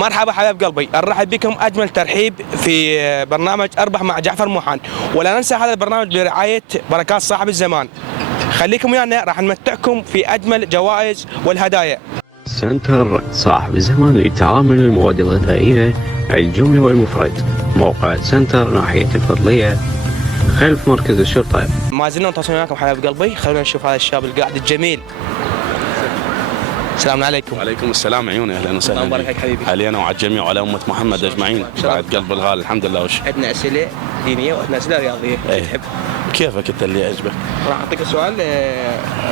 مرحبا حبايب قلبي، نرحب بكم اجمل ترحيب في برنامج اربح مع جعفر موحان، ولا ننسى هذا البرنامج برعايه بركات صاحب الزمان. خليكم ويانا راح نمتعكم في اجمل جوائز والهدايا. سنتر صاحب الزمان لتعامل المواد الغذائيه الجمله والمفرد. موقع سنتر ناحيه الفضليه خلف مركز الشرطه. ما زلنا متواصلين معكم حبايب قلبي، خلونا نشوف هذا الشاب القاعد الجميل. السلام عليكم. وعليكم السلام عيوني، اهلا وسهلا. الله يبارك فيك حبيبي. علينا وعلى الجميع وعلى امه محمد اجمعين. بعد قلب الغالي الحمد لله. وش عندنا اسئله دينيه وعندنا اسئله رياضيه. ايه. تحب؟ كيفك انت اللي يعجبك؟ راح اعطيك سؤال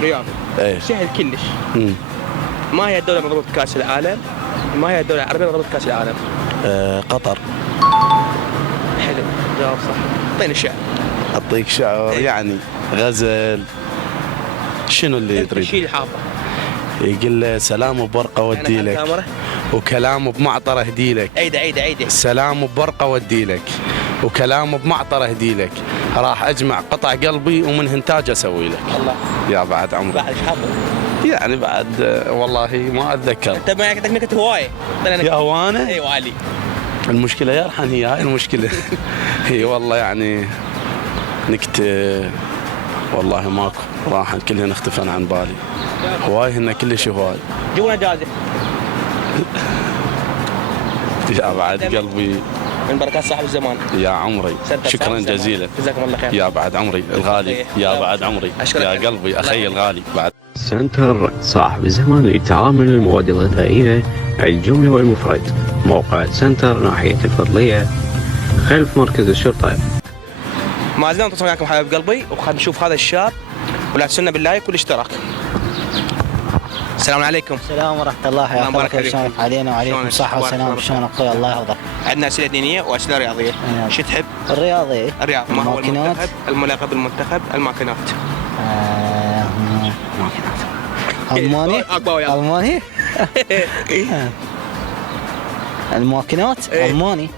رياضي. ايه. سهل كلش. ما هي الدوله منظمه كاس العالم؟ ما هي الدوله العربيه منظمه كاس العالم؟ قطر. حلو، جواب صح. اعطيني الشعر. اعطيك شعر يعني غزل. شنو اللي تريد؟ الشيء اللي حافظه. يقول له سلام ببرقه ودي لك وكلام بمعطر اهدي لك. عيده. سلام ببرقه ودي لك وكلام بمعطر اهدي لك. راح اجمع قطع قلبي ومن هنتاج اسوي لك. الله. يا بعد عمرك. بعد ايش حافظ؟ يعني بعد والله ما اتذكر. انت ما عندك نكت هوايه. يا هوانا؟ اي والي. المشكله يا رحن هي هاي المشكله. هي والله يعني نكته والله ماكو، راح كلهن اختفن عن بالي. هواي هن كلش هواي. جونا جائزه. يا بعد قلبي. من بركات صاحب الزمان. يا عمري شكرا جزيلا. جزاكم الله خير. يا بعد عمري الغالي. يا بعد عمري. يا قلبي اخي الغالي. بعد سنتر صاحب الزمان لتعامل المواد الغذائيه الجمله والمفرد. موقع سنتر ناحيه الفضليه خلف مركز الشرطه. ما زلنا نتصل معكم حبايب قلبي، وخلينا نشوف هذا الشاب، ولا تنسونا باللايك والاشتراك. السلام عليكم. السلام ورحمة الله وبركاته. شلونك؟ علينا وعليكم صحة وسلامة. شلونك اخوي؟ الله يحفظك. عندنا اسئله دينيه واسئله رياضيه. شو تحب؟ الرياضي. الرياض. ما هو المنتخب الملاقب المنتخب الماكينات؟ الماني. الماني. الماكينات. الماني.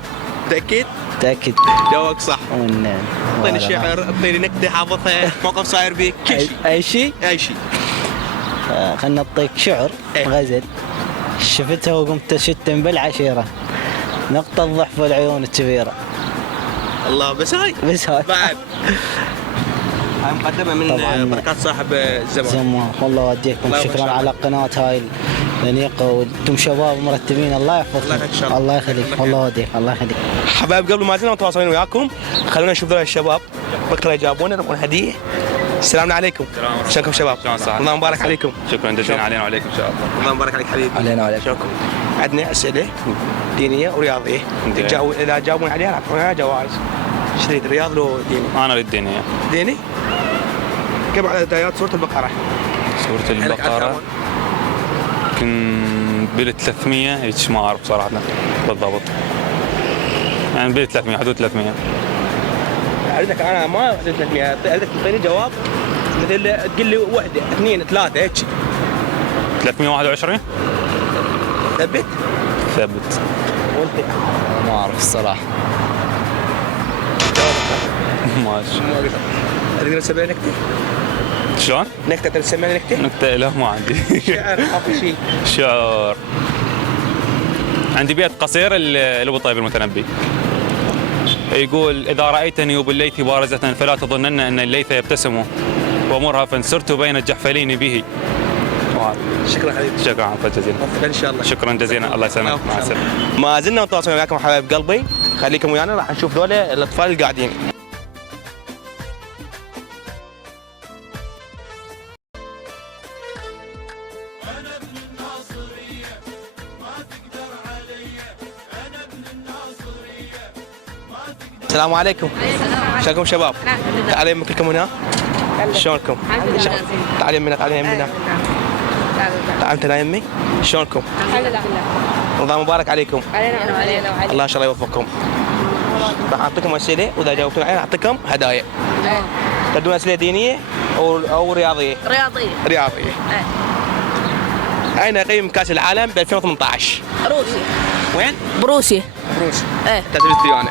متاكد؟ متأكد. جوابك صح. اعطيني شعر، اعطيني نكته حافظها، موقف صاير بيك، كل شيء. اي شيء. خلنا نعطيك شعر. غزل. شفتها وقمت اشتم بالعشيره، نقطة الضعف والعيون الكبيرة. الله. بس هاي بعد. هاي مقدمة من بركات صاحب الزمان. والله وديكم. شكرا على القناة هاي الأنيقة، وانتم شباب مرتبين. الله يحفظكم. الله يخليك. والله وديك. الله يخليك. حبايب قبل ما زلنا متواصلين وياكم، خلونا نشوف ذول الشباب بكره يجاوبونا نبغون هدية. السلام عليكم. شلونكم شباب؟ الله مبارك عليكم. شكرا جزيلا. علينا وعليكم ان شاء الله. الله مبارك عليك حبيبي. علينا وعليكم. شلونكم؟ عندنا اسئله دينيه ورياضيه. اذا جاوبون عليها راح تكون جوائز. ايش تريد، رياض لو ديني؟ انا اريد دينيه. ديني؟ كم عدد ايات سوره البقره؟ سوره البقره يمكن بال 300 هيك، ما اعرف صراحه بالضبط. يعني بال 300 حدود 300. اريدك انا ما 300، اريدك تعطيني جواب مثل تقول لي وحده اثنين ثلاثه هيك. 321. ثبت. وانت؟ ما اعرف الصراحة. ماشي. تقدر تسمع نكته؟ شلون؟ نكته تقدر تسمع نكته؟ لا ما عندي. شعر حافظ شيء. شعر عندي بيت قصير لابو طيب المتنبي، يقول إذا رأيتني وبالليث بارزة فلا تظنن أن الليث يبتسم ومرهفا سرت بين الجحفلين به. شكرا حبيبي. شكرا جزيلا. ان شاء الله. شكرا جزيلا. الله يسلمك. مع السلامة. ما زلنا متواصلين وياكم حبايب قلبي، خليكم ويانا راح نشوف ذول الاطفال اللي قاعدين. السلام عليكم. شلونكم شباب؟ تعالوا يمك كلكم هنا. شلونكم؟ تعالوا يمنا. تعالوا يمنا. تعالوا انت يمي. شلونكم؟ الحمد لله. رمضان مبارك عليكم. علينا. الله ان شاء الله يوفقكم. راح اعطيكم اسئله، واذا جاوبتون عليها اعطيكم هدايا. تدون اسئله دينيه او رياضيه؟ رياضيه. اين يقيم كاس العالم ب 2018؟ روسيا. وين؟ بروسيا. كاس الديانه.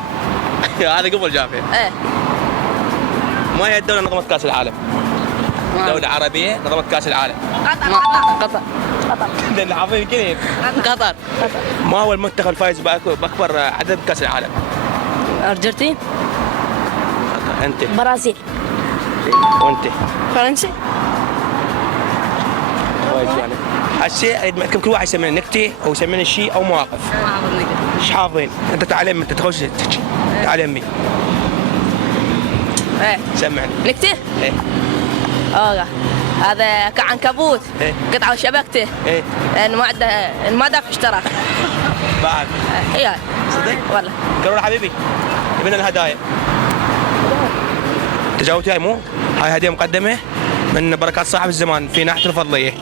هذا قبل جافه. ما هي الدوله نظمت كاس العالم؟ دولة عربية نظمت كأس العالم. قطر. لأن حافظين كلهم. قطر. ما هو المنتخب الفائز بأكبر عدد كأس العالم؟ أرجنتين. أنت. برازيل. وأنت. فرنسا. وايد يعني. هالشيء اريد منكم كل واحد يسمينا نكته او يسمينا شيء او مواقف. ايش حافظين؟ انت تعلم انت تخش تحكي تعلمي. ايه سمعني. نكته؟ ايه هذا كعنكبوت. إيه. قطعة وشبكته. ايه ما دافع اشتراك. بعد. ايه صدق؟ والله. قالوا حبيبي يبينا الهدايا. تجاوبت هاي مو؟ هاي هدية مقدمة من بركات صاحب الزمان في ناحية الفضلية.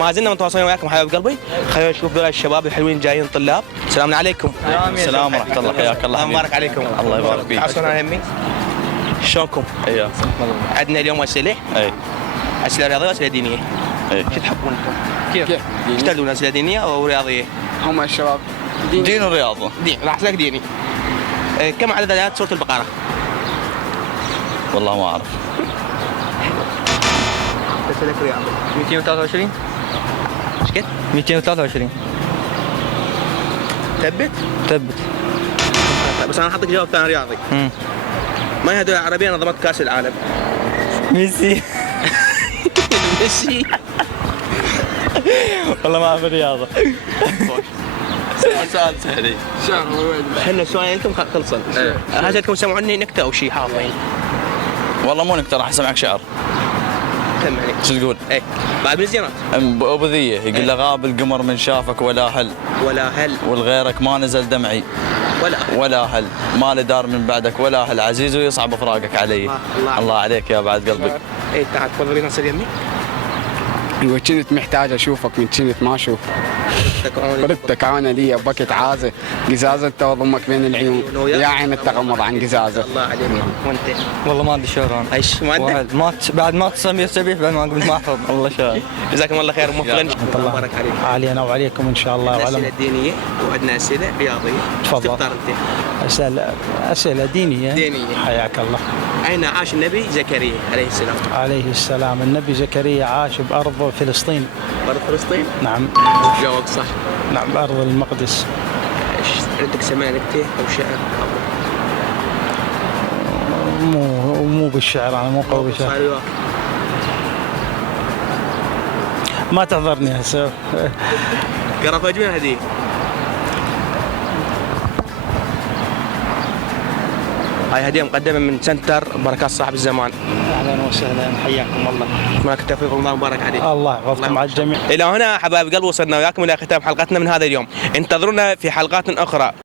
ما زلنا متواصلين وياكم حبايب قلبي. خلينا نشوف ذول الشباب الحلوين جايين طلاب. السلام عليكم. السلام ورحمة الله، حياك الله. الله مبارك عليكم. الله يبارك فيك. تعالوا انا يمي. شلونكم؟ ايوه. عندنا اليوم اسئلة. اي. اسئلة رياضية واسئلة دينية. اي. شو تحبون انتم؟ كيف؟ ايش تدون اسئلة دينية او رياضية؟ هم الشباب دين ورياضة. دين راح اسالك ديني. كم عدد ايات سورة البقرة؟ والله ما أعرف. اسالك رياضي. 223 ايش قد؟ 223 ثبت؟ ثبت. بس انا احطك جواب ثاني رياضي. ما هي الدولة العربية نظمت كأس العالم؟ ميسي. ميسي. والله ما أعرف الرياضة. سؤال سهل. احنا السؤال لكم خلصن. هاجتكم سمعوني نكتة او شيء حافظين؟ والله مو نكتة، راح أسمعك شعر. سمعني. شو تقول؟ ايه بعد من الزيارات. أبو ذية يقول له غاب القمر من شافك ولا هل، ولا هل والغيرك ما نزل دمعي ولا هل، ما له دار من بعدك ولا هل، عزيز ويصعب فراقك علي. الله عليك يا بعد قلبي. ايه تعال تفضلي ناصر يمي. وكنت محتاج اشوفك من كنت ما اشوف. ردك عانى لي بكت عازه قزازه توضمك بين العيون يا عين التغمض عن قزازه. الله عليك. وانت؟ والله ما عندي شعر انا. ايش ما عندك؟ بعد ما اتصل يسبيح بعد ما قلت ما احفظ. والله شعر. جزاكم الله خير موفقا. الله يبارك عليك. علينا وعليكم ان شاء الله. عندنا اسئله دينيه وعندنا اسئله رياضيه. تفضل. تختار انت. اسئله دينيه. حياك الله. اين عاش النبي زكريا عليه السلام؟ عليه السلام. النبي زكريا عاش بارض فلسطين. بارض فلسطين؟ نعم. جاوب صح. نعم بارض المقدس. ايش عندك سماع نكته او شعر؟ مو بالشعر، انا مو قوي بالشعر. ما تعذرني هسه. قرا فجمين هديه. هاي هديه مقدمه من سنتر بركات صاحب الزمان. اهلا وسهلا حياكم الله. معك التوفيق الله مبارك عليك. الله يحفظكم على الجميع. الى هنا حبايب قلبي وصلنا وياكم الى ختام حلقتنا من هذا اليوم. انتظرونا في حلقات اخرى.